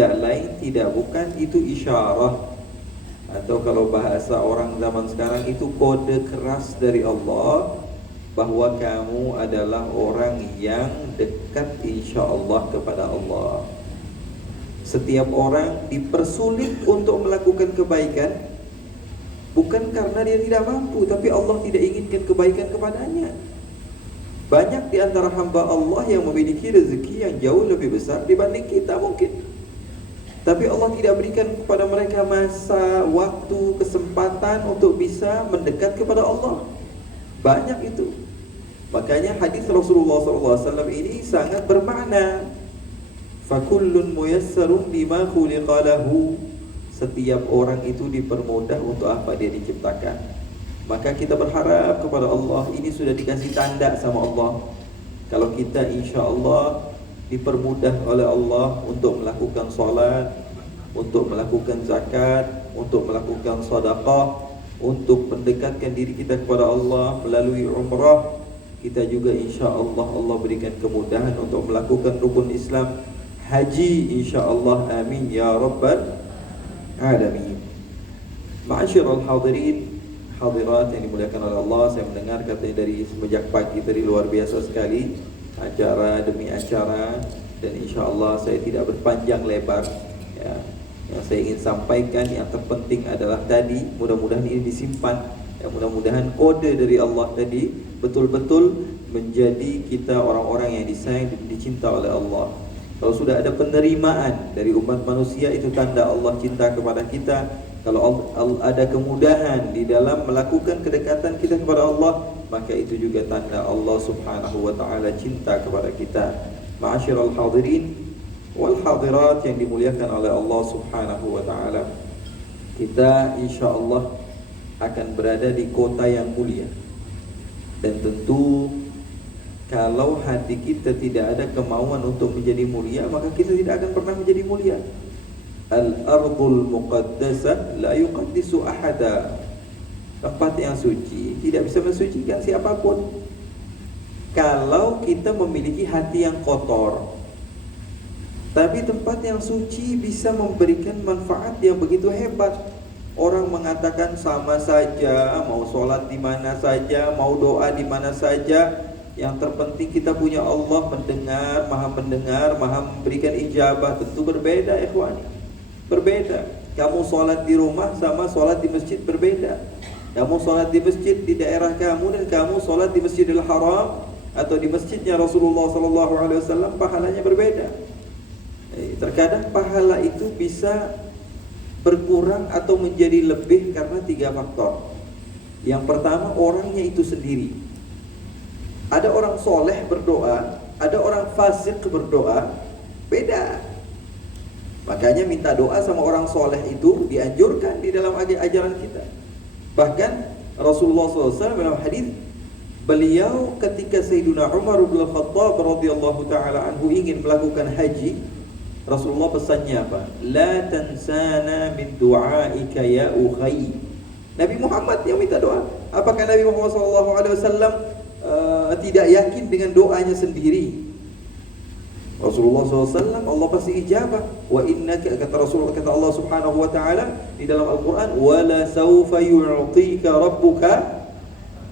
tidak lain, tidak bukan, itu isyarah. Atau kalau bahasa orang zaman sekarang itu kode keras dari Allah bahwa kamu adalah orang yang dekat insya Allah kepada Allah. Setiap orang dipersulit untuk melakukan kebaikan bukan karena dia tidak mampu, tapi Allah tidak inginkan kebaikan kepadanya. Banyak di antara hamba Allah yang memiliki rezeki yang jauh lebih besar dibanding kita mungkin, tapi Allah tidak berikan kepada mereka masa, waktu, kesempatan untuk bisa mendekat kepada Allah. Banyak itu. Makanya hadis Rasulullah SAW ini sangat bermakna. Fakullun muyassarun bima khuliqa lahu. Setiap orang itu dipermudah untuk apa dia diciptakan. Maka kita berharap kepada Allah, ini sudah dikasih tanda sama Allah. Kalau kita insya Allah dipermudah oleh Allah untuk melakukan salat, untuk melakukan zakat, untuk melakukan sedekah, untuk mendekatkan diri kita kepada Allah melalui umrah, kita juga insya Allah berikan kemudahan untuk melakukan rukun Islam, haji insya Allah, amin ya rabbal alamin. Ma'asyiral hadirin, hadirat yang dimuliakan oleh Allah, saya mendengar katanya dari semenjak pagi tadi luar biasa sekali, acara demi acara, dan insya Allah saya tidak berpanjang lebar ya. Yang saya ingin sampaikan yang terpenting adalah tadi, mudah-mudahan ini disimpan ya, mudah-mudahan kode dari Allah tadi betul-betul menjadi kita orang-orang yang disayang dan dicinta oleh Allah. Kalau sudah ada penerimaan dari umat manusia, itu tanda Allah cinta kepada kita. Kalau ada kemudahan di dalam melakukan kedekatan kita kepada Allah, maka itu juga tanda Allah subhanahu wa ta'ala cinta kepada kita. Ma'asyiral hadirin wal hadirat yang dimuliakan oleh Allah subhanahu wa ta'ala, kita insya Allah akan berada di kota yang mulia. Dan tentu kalau hati kita tidak ada kemauan untuk menjadi mulia, maka kita tidak akan pernah menjadi mulia. Al-ardul muqaddasah la yuqaddisu ahada. Tempat yang suci tidak bisa mensucikan siapapun. Kalau kita memiliki hati yang kotor, tapi tempat yang suci bisa memberikan manfaat yang begitu hebat. Orang mengatakan sama saja, mau sholat di mana saja, mau doa di mana saja, yang terpenting kita punya Allah mendengar, maha memberikan ijabah. Tentu berbeda ikhwani, berbeda. Kamu sholat di rumah sama sholat di masjid berbeda. Kamu sholat di masjid di daerah kamu dan kamu sholat di Masjidil Haram atau di masjidnya Rasulullah SAW, pahalanya berbeda. Terkadang pahala itu bisa berkurang atau menjadi lebih karena 3 faktor. Yang pertama, orangnya itu sendiri. Ada orang soleh berdoa, ada orang fasik berdoa, beda. Makanya minta doa sama orang soleh itu dianjurkan di dalam ajaran kita. Bahkan Rasulullah SAW dalam hadis, beliau ketika Sayyidina Umar bin Khattab radhiyallahu taala anhu ingin melakukan haji, Rasulullah pesannya apa? La tansana min du'aika ya ukhay. Nabi Muhammad yang minta doa. Apakah Nabi Muhammad SAW tidak yakin dengan doanya sendiri? Rasulullah SAW, Allah pasti ijabah. Wa innaka, kata Rasulullah, kata Allah subhanahu wa ta'ala di dalam Al-Quran, wa la sawfa yu'tika rabbuka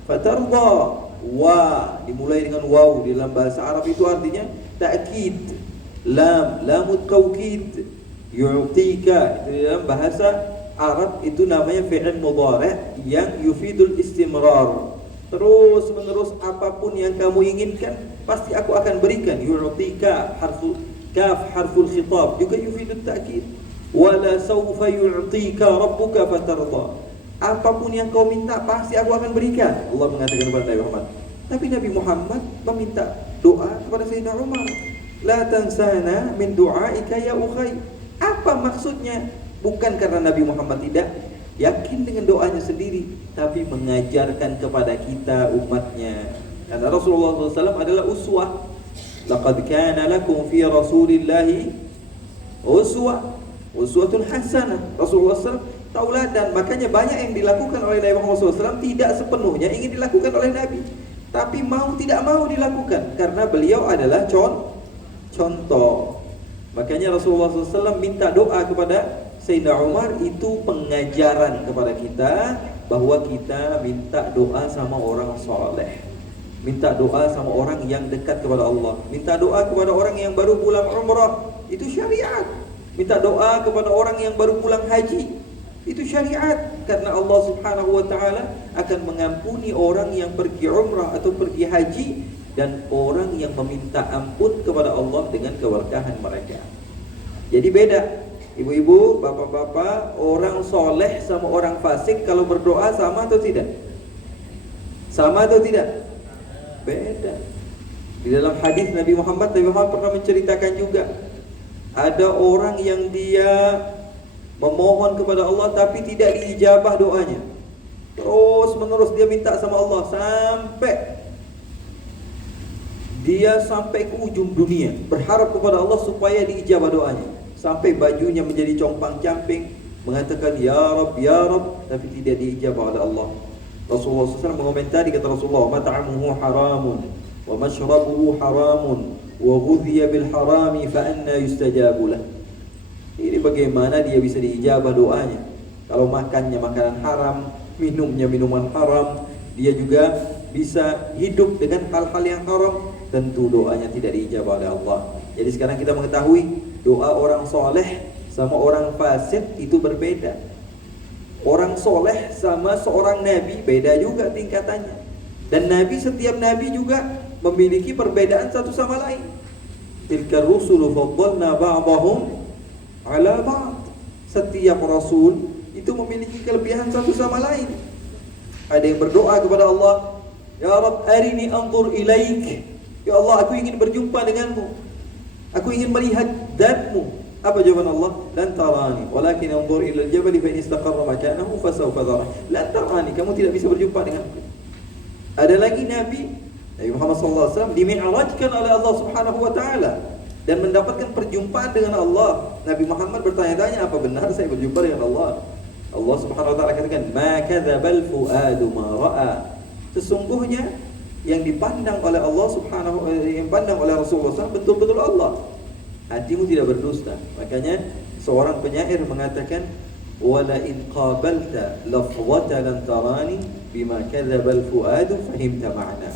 fatarda. Wa dimulai dengan waw di dalam bahasa Arab itu artinya ta'kid. Lamut taukid. Yu'tika itu di dalam bahasa Arab itu namanya fi'il mudhari' yang yufidul istimrar. Terus menerus apapun yang kamu inginkan pasti aku akan berikan. Yu'tika harful kaf harful khitab juga yufidut ta'kid. Wala sawfa yu'tika rabbuka fatarda. Apapun yang kau minta pasti aku akan berikan, Allah mengatakan kepada Nabi Muhammad. Tapi Nabi Muhammad meminta doa kepada Sayyidina Umar, la tansana min du'aika ya ukhay. Apa maksudnya? Bukan karena Nabi Muhammad tidak yakin dengan doanya sendiri, tapi mengajarkan kepada kita umatnya. Karena Rasulullah SAW adalah uswah. Laqad kana lakum fi Rasulillahi uswatun hasanah. Rasulullah SAW tauladan. Makanya banyak yang dilakukan oleh Nabi Muhammad SAW tidak sepenuhnya ingin dilakukan oleh Nabi, tapi tidak mau dilakukan karena beliau adalah contoh. Makanya Rasulullah SAW minta doa kepada Sayyidina Umar, itu pengajaran kepada kita bahwa kita minta doa sama orang soleh, minta doa sama orang yang dekat kepada Allah, minta doa kepada orang yang baru pulang umrah, itu syariat. Minta doa kepada orang yang baru pulang haji, itu syariat. Karena Allah Subhanahu wa ta'ala akan mengampuni orang yang pergi umrah atau pergi haji, dan orang yang meminta ampun kepada Allah dengan keberkahan mereka. Jadi beda, ibu-ibu, bapak-bapak, orang soleh sama orang fasik kalau berdoa sama atau tidak? Sama atau tidak? Beda. Di dalam hadis Nabi Muhammad pernah menceritakan juga, ada orang yang dia memohon kepada Allah tapi tidak diijabah doanya. Terus menerus dia minta sama Allah sampai ke ujung dunia, berharap kepada Allah supaya diijabah doanya. Sampai bajunya menjadi compang-camping, mengatakan ya Rabb, tapi tidak diijabah oleh Allah. Rasulullah SAW mengomentari, kata Rasulullah, mat'amuhu haramun wa mashrabuhu haramun wa ghudhiya bil harami fa anna yustajabu lah. Ini bagaimana dia bisa diijabah doanya kalau makannya makanan haram, minumnya minuman haram, dia juga bisa hidup dengan hal-hal yang haram, tentu doanya tidak diijabah oleh Allah. Jadi sekarang kita mengetahui doa orang soleh sama orang fasik itu berbeda. Orang soleh sama seorang nabi beda juga tingkatannya. Dan setiap nabi juga memiliki perbedaan satu sama lain. Tilka rusulu faddalna ba'dahum ala ba'd. Setiap rasul itu memiliki kelebihan satu sama lain. Ada yang berdoa kepada Allah, ya Rabb arini anzur ilaik. Ya Allah, aku ingin berjumpa denganmu, aku ingin melihat zatmu. Apa jawaban Allah? Lan tarani walakin anzur ila al-jabal fa in istaqarra makanahu fasawfa tarani. Lan tarani, kamu tidak bisa berjumpa denganku. Ada lagi Nabi Muhammad SAW dimi'rajkan oleh Allah Subhanahu wa ta'ala dan mendapatkan perjumpaan dengan Allah. Nabi Muhammad bertanya-tanya, apa benar saya berjumpa dengan Allah? Allah Subhanahu wa ta'ala katakan, ma kadzabal fuadu ma ra'a. Sesungguhnya yang dipandang oleh Allah Subhanahu yang dipandang oleh Rasulullah SAW betul-betul Allah. Hatimu tidak berdusta. Makanya seorang penyair mengatakan, wala in qabalta lafwata lan tarani bima kadzabal fuadu fahimta ma'na.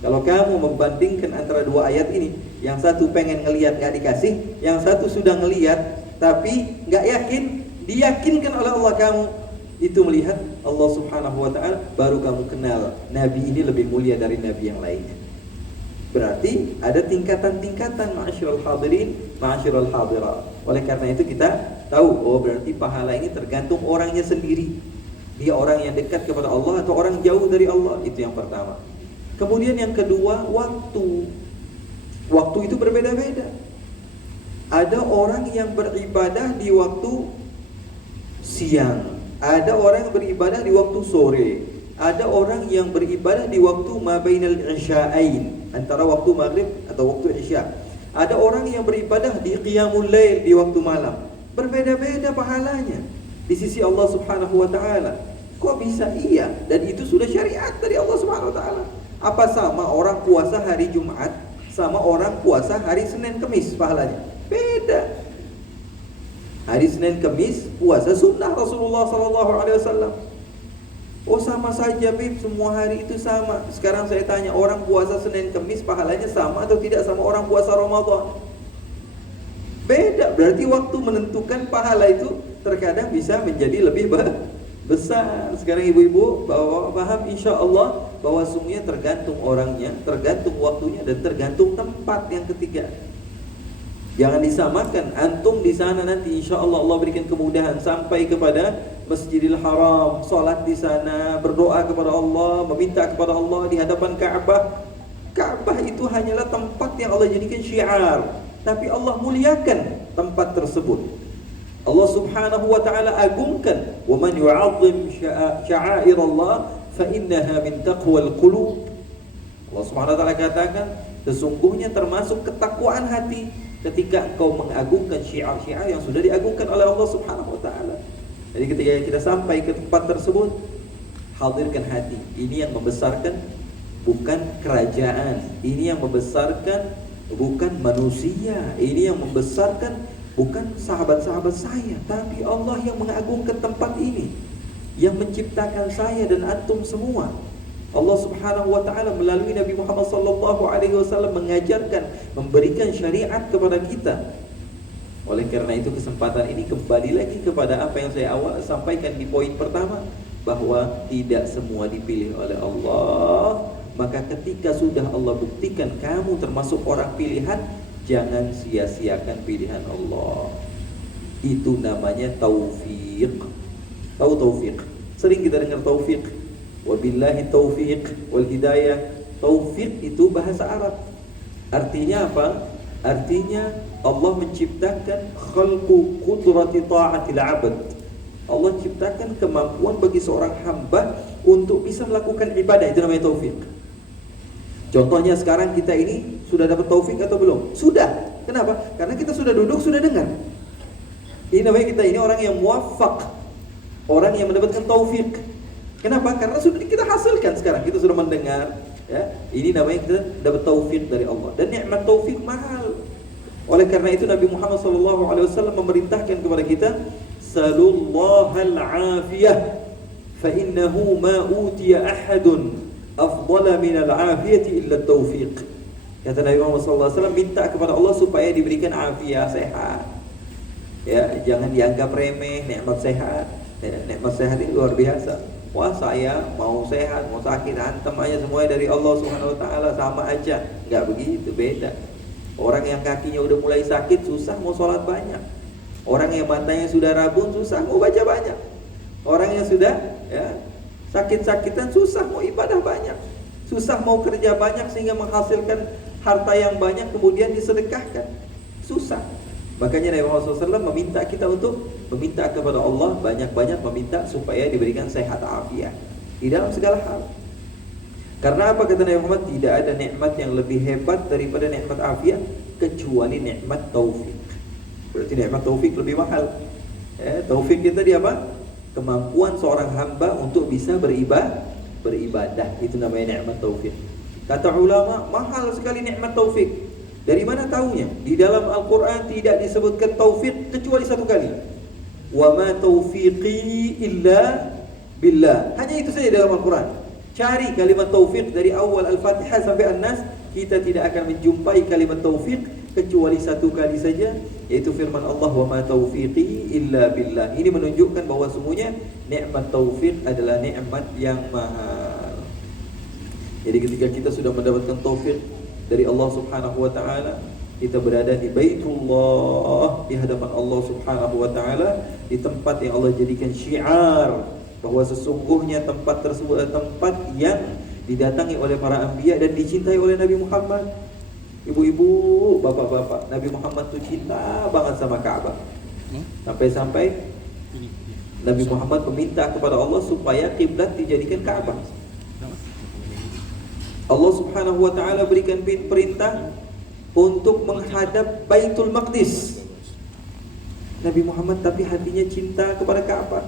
Kalau kamu membandingkan antara dua ayat ini, yang satu pengen ngelihat gak dikasih, yang satu sudah ngelihat tapi gak yakin, diyakinkan oleh Allah kamu itu melihat Allah Subhanahu wa ta'ala, baru kamu kenal Nabi ini lebih mulia dari Nabi yang lainnya. Berarti ada tingkatan-tingkatan, ma'asyiral hadirin, ma'asyiral hadirat. Oleh karena itu kita tahu, oh berarti pahala ini tergantung orangnya sendiri. Dia orang yang dekat kepada Allah atau orang jauh dari Allah, itu yang pertama. Kemudian yang kedua, waktu. Waktu itu berbeda-beda. Ada orang yang beribadah di waktu siang, ada orang yang beribadah di waktu sore, ada orang yang beribadah di waktu mabainal isya'ain, antara waktu maghrib atau waktu isya. Ada orang yang beribadah di qiyamul lail, di waktu malam. Berbeda-beda pahalanya di sisi Allah Subhanahu wa ta'ala. Kok bisa iya? Dan itu sudah syariat dari Allah Subhanahu wa ta'ala. Apa sama orang puasa hari Jumat sama orang puasa hari Senin Kemis pahalanya? Beda. Hari Senin Kemis puasa sunnah Rasulullah SAW. Oh sama saja Bib, semua hari itu sama. Sekarang saya tanya, orang puasa Senin Kemis pahalanya sama atau tidak sama orang puasa Ramadan? Beda. Berarti waktu menentukan pahala itu terkadang bisa menjadi lebih besar. Sekarang ibu-ibu bahwa paham insya Allah bahwa sungguhnya tergantung orangnya, tergantung waktunya, dan tergantung tempat. Yang ketiga, jangan disamakan. Antum di sana nanti insya Allah Allah berikan kemudahan sampai kepada Masjidil Haram, sholat di sana, berdoa kepada Allah, meminta kepada Allah di hadapan Ka'bah. Ka'bah itu hanyalah tempat yang Allah jadikan syiar, tapi Allah muliakan tempat tersebut. Allah Subhanahu wa ta'ala agungkan, wa man yu'azzim sya'airallah fa innaha min taqwal qulub. Allah Subhanahu wa ta'ala katakan, sesungguhnya termasuk ketakwaan hati ketika engkau mengagungkan syiar-syiar yang sudah diagungkan oleh Allah Subhanahu wa ta'ala. Jadi ketika kita sampai ke tempat tersebut, hadirkan hati. Ini yang membesarkan, bukan kerajaan. Ini yang membesarkan bukan manusia. Ini yang membesarkan bukan sahabat-sahabat saya, tapi Allah yang mengagungkan tempat ini, yang menciptakan saya dan antum semua. Allah Subhanahu wa taala melalui Nabi Muhammad sallallahu alaihi wasallam mengajarkan, memberikan syariat kepada kita. Oleh karena itu kesempatan ini kembali lagi kepada apa yang saya awal sampaikan di poin pertama, bahwa tidak semua dipilih oleh Allah. Maka ketika sudah Allah buktikan kamu termasuk orang pilihan, jangan sia-siakan pilihan Allah. Itu namanya taufik. Tahu taufik? Sering kita dengar taufik. Wabillahi taufiq wal hidayah. Taufik itu bahasa Arab. Artinya apa? Artinya Allah menciptakan khalqu qudrati ta'atil 'abd. Allah ciptakan kemampuan bagi seorang hamba untuk bisa melakukan ibadah. Itu namanya taufik. Contohnya sekarang kita ini sudah dapat taufik atau belum? Sudah. Kenapa? Karena kita sudah duduk, sudah dengar. Ini namanya kita ini orang yang muwaffaq, orang yang mendapatkan taufik. Kenapa? Karena sudah kita hasilkan sekarang, kita sudah mendengar. Ya, ini namanya kita dapat taufik dari Allah. Dan nikmat taufik mahal. Oleh karena itu Nabi Muhammad SAW memerintahkan kepada kita, salullahal afiyah, fa innahu ma utiya ahadun afdala minal afiyati illa taufiq. Kata Nabi Muhammad SAW, minta kepada Allah supaya diberikan afiat, sehat. Ya, jangan dianggap remeh nikmat sehat. Nikmat sehat ini luar biasa. Wah, saya mau sehat, mau sakit, hantem aja semuanya dari Allah Subhanahu wa taala, sama aja. Enggak begitu, beda. Orang yang kakinya udah mulai sakit susah mau sholat banyak. Orang yang matanya sudah rabun susah mau baca banyak. Orang yang sudah ya sakit-sakitan susah mau ibadah banyak. Susah mau kerja banyak sehingga menghasilkan harta yang banyak kemudian disedekahkan. Susah. Makanya Nabi Muhammad SAW meminta kita untuk meminta kepada Allah, banyak-banyak meminta supaya diberikan sehat afiat di dalam segala hal. Karena apa kata Nabi Muhammad? Tidak ada nikmat yang lebih hebat daripada nikmat afiat kecuali nikmat taufik. Berarti nikmat taufik lebih mahal. Taufik kita di apa? Kemampuan seorang hamba untuk bisa beribadah. Itu namanya nikmat taufik. Kata ulama, mahal sekali nikmat taufik. Dari mana tahunya? Di dalam Al-Quran tidak disebutkan taufik kecuali satu kali. Wa ma taufiqi illa billah. Hanya itu saja dalam Al-Quran. Cari kalimat taufik dari awal Al-Fatihah sampai An-Nas, kita tidak akan menjumpai kalimat taufik kecuali satu kali saja, yaitu firman Allah, wa ma taufiqi illa billah. Ini menunjukkan bahwa semuanya nikmat taufik adalah nikmat yang mahal. Jadi ketika kita sudah mendapatkan taufik dari Allah Subhanahu wa taala, kita berada di Baitullah, di hadapan Allah Subhanahu wa taala, di tempat yang Allah jadikan syiar bahwa sesungguhnya tempat tersebut adalah tempat yang didatangi oleh para anbiya dan dicintai oleh Nabi Muhammad. Ibu-ibu, bapak-bapak, Nabi Muhammad tuh cinta banget sama Ka'bah. Sampai-sampai Nabi Muhammad meminta kepada Allah supaya kiblat dijadikan Ka'bah. Allah Subhanahu wa taala berikan perintah untuk menghadap Baitul Maqdis. Nabi Muhammad tapi hatinya cinta kepada Ka'bah.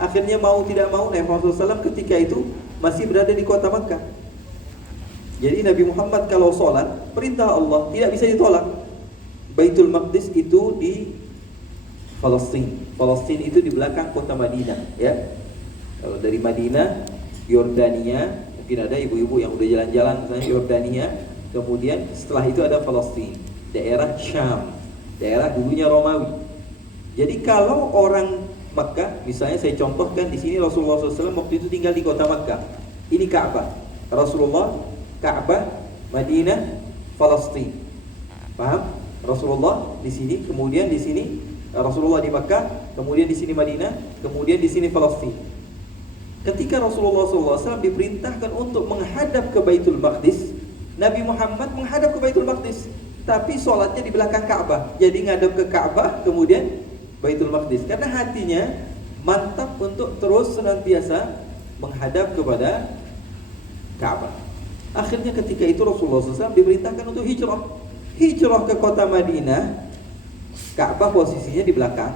Akhirnya mau tidak mau Nabi Muhammad SAW ketika itu masih berada di kota Makkah. Jadi Nabi Muhammad kalau sholat, perintah Allah tidak bisa ditolak. Baitul Maqdis itu di Palestina. Palestina itu di belakang kota Madinah, ya. Kalau dari Madinah, Yordania, mungkin ada ibu-ibu yang udah jalan-jalan misalnya Yordania, kemudian setelah itu ada Palestina, daerah Syam, daerah dulunya Romawi. Jadi kalau orang Makkah, misalnya saya contohkan di sini Rasulullah SAW waktu itu tinggal di kota Makkah. Ini Ka'bah, Rasulullah, Ka'bah, Madinah, Palestina. Paham? Rasulullah di sini, kemudian di sini Rasulullah di Makkah, kemudian di sini Madinah, kemudian di sini Palestina. Ketika Rasulullah SAW diperintahkan untuk menghadap ke Baitul Maqdis, Nabi Muhammad menghadap ke Baitul Maqdis, tapi sholatnya di belakang Ka'bah. Jadi ngadap ke Ka'bah, kemudian Baitul Maqdis. Karena hatinya mantap untuk terus senantiasa menghadap kepada Ka'bah. Akhirnya ketika itu Rasulullah SAW diperintahkan untuk hijrah. Hijrah ke kota Madinah, Ka'bah posisinya di belakang,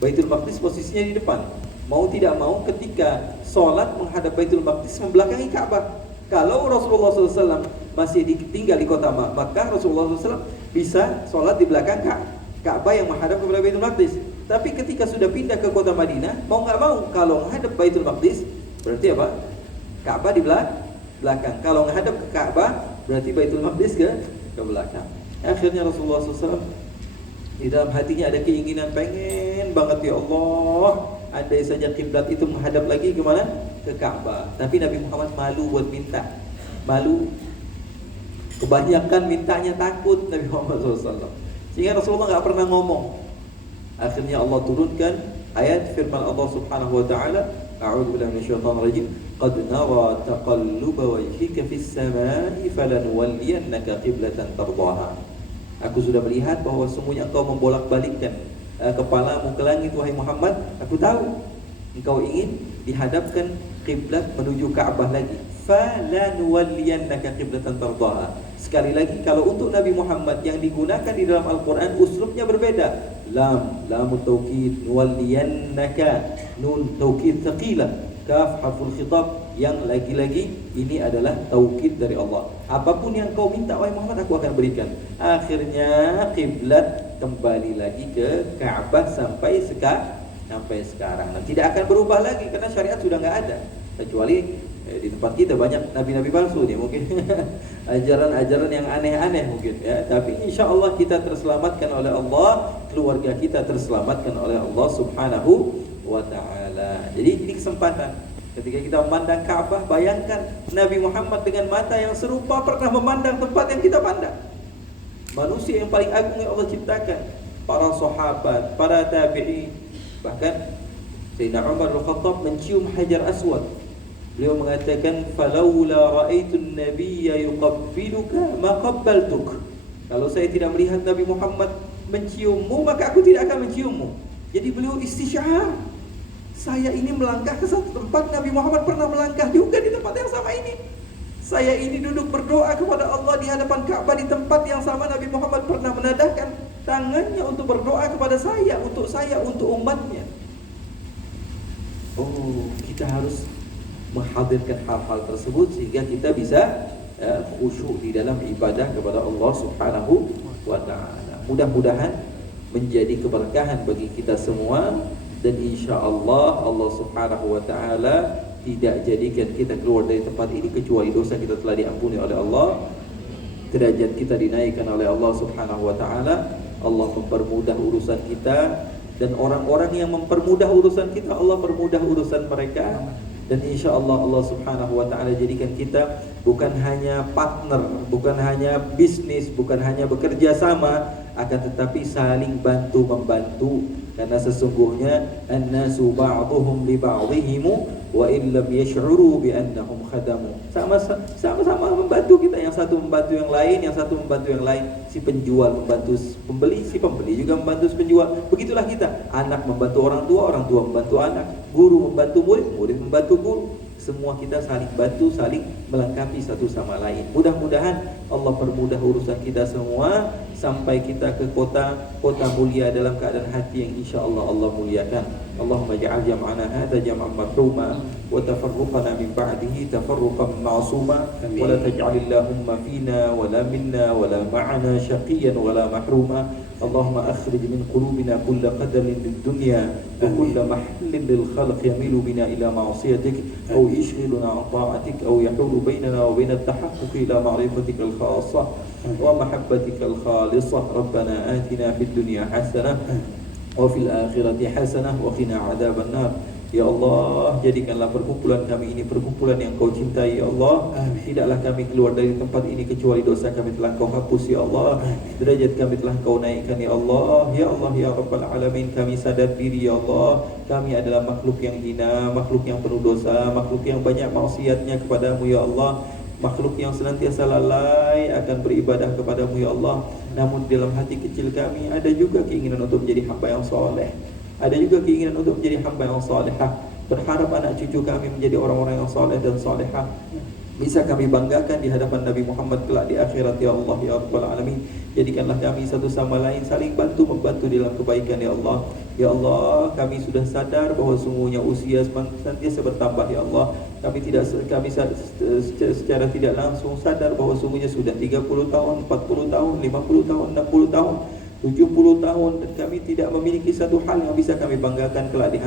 Baitul Maqdis posisinya di depan. Mau tidak mau ketika sholat menghadap Baitul Maqdis membelakangi Ka'bah. Kalau Rasulullah SAW masih tinggal di kota Makkah, Rasulullah SAW bisa sholat di belakang Ka'bah yang menghadap kepada Baitul Maqdis. Tapi ketika sudah pindah ke kota Madinah, mau nggak mau, kalau menghadap Baitul Maqdis, berarti apa? Ka'bah di belakang. Kalau menghadap ke Ka'bah, berarti Baitul Maqdis ke belakang. Akhirnya Rasulullah SAW di dalam hatinya ada keinginan, pengen banget, ya Allah, andai saja kiblat itu menghadap lagi kemana? Ke Ka'bah. Tapi Nabi Muhammad malu buat minta. Malu. Kebanyakan mintanya takut Nabi Muhammad SAW. Sehingga Rasulullah nggak pernah ngomong. Akhirnya Allah turunkan ayat firman Allah Subhanahu wa taala, A'udzu billahi minasyaitonir rajim. Qad nara taqalluba wajhika fis samai falanuwalliyannaka qiblatan tardaha. Aku sudah melihat bahwa semuanya engkau membolak-balikkan kepalamu ke langit, wahai Muhammad. Aku tahu engkau ingin dihadapkan kiblat menuju Ka'bah lagi. Falanuwalliyannaka qiblatan tardaha. Sekali lagi, kalau untuk Nabi Muhammad yang digunakan di dalam Al-Quran uslubnya berbeda. Lamut taukid, nuwalliyannaka, nun taukid thaqilah, kaf harful khitab, yang lagi-lagi ini adalah taukid dari Allah. Apapun yang kau minta wahai Muhammad, aku akan berikan. Akhirnya kiblat kembali lagi ke Ka'bah sampai sekarang. Dan tidak akan berubah lagi karena syariat sudah nggak ada. Kecuali di tempat kita banyak nabi-nabi palsu nih mungkin. Ajaran-ajaran yang aneh-aneh mungkin ya. Tapi insya Allah kita terselamatkan oleh Allah, keluarga kita terselamatkan oleh Allah Subhanahu wa ta'ala. Jadi ini kesempatan ketika kita memandang Ka'bah, bayangkan Nabi Muhammad dengan mata yang serupa pernah memandang tempat yang kita pandang. Manusia yang paling agung yang Allah ciptakan, para sahabat, para tabi'in, bahkan Sayyidina Umar Al-Khattab mencium Hajar Aswad. Beliau mengatakan, "Falaula ra'aitun nabiyya yuqabbiluka ma qabbaltuk." Kalau saya tidak melihat Nabi Muhammad menciummu, maka aku tidak akan menciummu. Jadi beliau istisyar. Saya ini melangkah ke satu tempat, Nabi Muhammad pernah melangkah juga di tempat yang sama ini. Saya ini duduk berdoa kepada Allah di hadapan Ka'bah di tempat yang sama, Nabi Muhammad pernah menadahkan tangannya untuk berdoa kepada saya, untuk umatnya. Oh, kita harus menghadirkan hal-hal tersebut sehingga kita bisa khusyuk di dalam ibadah kepada Allah Subhanahu wa ta'ala. Mudah-mudahan menjadi keberkahan bagi kita semua, dan insya-Allah Allah Subhanahu wa ta'ala tidak jadikan kita keluar dari tempat ini kecuali dosa kita telah diampuni oleh Allah, derajat kita dinaikkan oleh Allah Subhanahu wa ta'ala, Allah mempermudah urusan kita, dan orang-orang yang mempermudah urusan kita Allah permudah urusan mereka. Dan insya Allah Allah Subhanahu wa ta'ala jadikan kita bukan hanya partner, bukan hanya bisnis, bukan hanya bekerja sama, akan tetapi saling bantu-membantu. Karena sesungguhnya an-nasu ba'dhuhum li ba'dihim wa illam yash'uru bi annahum khadamu. Sama-sama membantu kita, yang satu membantu yang lain, yang satu membantu yang lain. Si penjual membantu pembeli, si pembeli juga membantu si penjual. Begitulah kita, anak membantu orang tua membantu anak, guru membantu murid, murid membantu guru. Semua kita saling bantu, saling melengkapi satu sama lain. Mudah-mudahan Allah permudah urusan kita semua sampai kita ke kota mulia dalam keadaan hati yang insya-Allah Allah muliakan. Allahumma ja'al jam'ana hadza jam'an marhuma wa tafarruqana min ba'dihi tafarruqan ma'suma wa la taj'alillahumma fina wa la minna wa la ma'ana shaqiyan wa la mahruma. Allahumma akhrij min qulubina kulla qadarin lid dunya wa kulla mahallin lil khalq yamilu bina ila ma'siyatik aw yashghiluna 'an ta'atik aw yahulu bainana wa bain at-tahaqquq ila ma'rifatika al-khassah wa mahabbatika al-khalisah. Rabbana atina fid dunya hasanah wa fil akhirati hasanah wa qina 'adzaban nar. Ya Allah, jadikanlah perkumpulan kami ini perkumpulan yang Kau cintai, ya Allah. Tidaklah kami keluar dari tempat ini kecuali dosa kami telah Kau hapus, ya Allah. Derajat kami telah Kau naikkan, ya Allah. Ya Allah, ya Rabbal Alamin, kami sadar diri, ya Allah. Kami adalah makhluk yang hina, makhluk yang penuh dosa, makhluk yang banyak maksiatnya kepadamu, ya Allah. Makhluk yang senantiasa lalai akan beribadah kepadamu, ya Allah. Namun dalam hati kecil kami ada juga keinginan untuk menjadi hamba yang soleh. Ada juga keinginan untuk menjadi hamba yang salihah. Berharap anak cucu kami menjadi orang-orang yang saleh dan salihah. Bisa kami banggakan di hadapan Nabi Muhammad kelak di akhirat, ya Allah, ya Rabbal Alamin. Jadikanlah kami satu sama lain saling bantu-membantu dalam kebaikan, ya Allah. Ya Allah, kami sudah sadar bahwa sungguhnya usia senantiasa bertambah. Ya Allah, secara tidak langsung sadar bahwa sungguhnya sudah 30 tahun, 40 tahun, 50 tahun, 60 tahun, 70 tahun, dan kami tidak memiliki satu hal yang bisa kami banggakan kelak di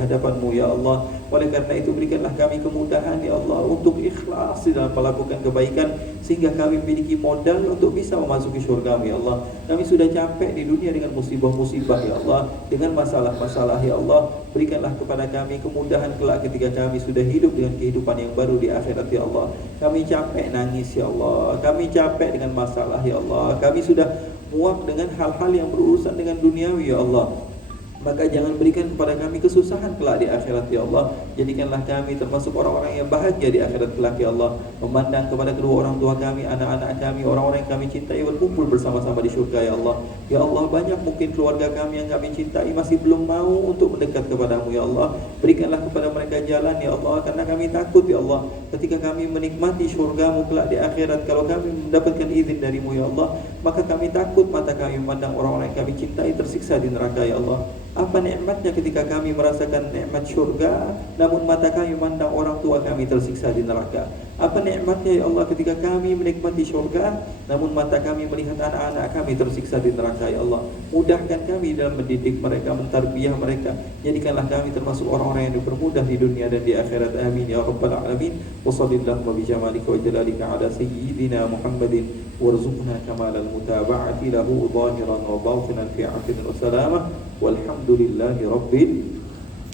hadapan-Mu ya Allah. Oleh karena itu berikanlah kami kemudahan ya Allah untuk ikhlas di dalam melakukan kebaikan, sehingga kami memiliki modal untuk bisa memasuki surga ya Allah. Kami sudah capek di dunia dengan musibah-musibah ya Allah, dengan masalah-masalah ya Allah. Berikanlah kepada kami kemudahan kelak ketika kami sudah hidup dengan kehidupan yang baru di akhirat ya Allah. Kami capek nangis ya Allah, kami capek dengan masalah ya Allah, kami sudah muak dengan hal-hal yang berurusan dengan duniawi ya Allah. Maka jangan berikan kepada kami kesusahan kelak di akhirat ya Allah. Jadikanlah kami termasuk orang-orang yang bahagia di akhirat kelak ya Allah. Memandang kepada kedua orang tua kami, anak-anak kami, orang-orang yang kami cintai berkumpul bersama-sama di surga ya Allah. Ya Allah, banyak mungkin keluarga kami yang kami cintai masih belum mau untuk mendekat kepadamu ya Allah. Berikanlah kepada mereka jalan ya Allah, karena kami takut ya Allah ketika kami menikmati surgamu kelak di akhirat, kalau kami mendapatkan izin darimu ya Allah, maka kami takut mata kami memandang orang-orang yang kami cintai tersiksa di neraka ya Allah. Apa nikmatnya ketika kami merasakan nikmat syurga, namun mata kami memandang orang tua kami tersiksa di neraka. Apa nikmatnya ya Allah ketika kami menikmati syurga, namun mata kami melihat anak-anak kami tersiksa di neraka ya Allah. Mudahkan kami dalam mendidik mereka, mentarbiyah mereka. Jadikanlah kami termasuk orang-orang yang dipermudah di dunia dan di akhirat. Amin ya rabbal alamin. Wa sallallahu bi jamalika wa jalalika ala sayyidina Muhammadin warzuqna kamalal mutaba'ati lahu zahiran wa batinan fi 'afwin wa salamah. Walhamdulillahi rabbil.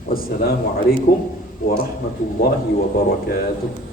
Wassalamu alaikum warahmatullahi wabarakatuh.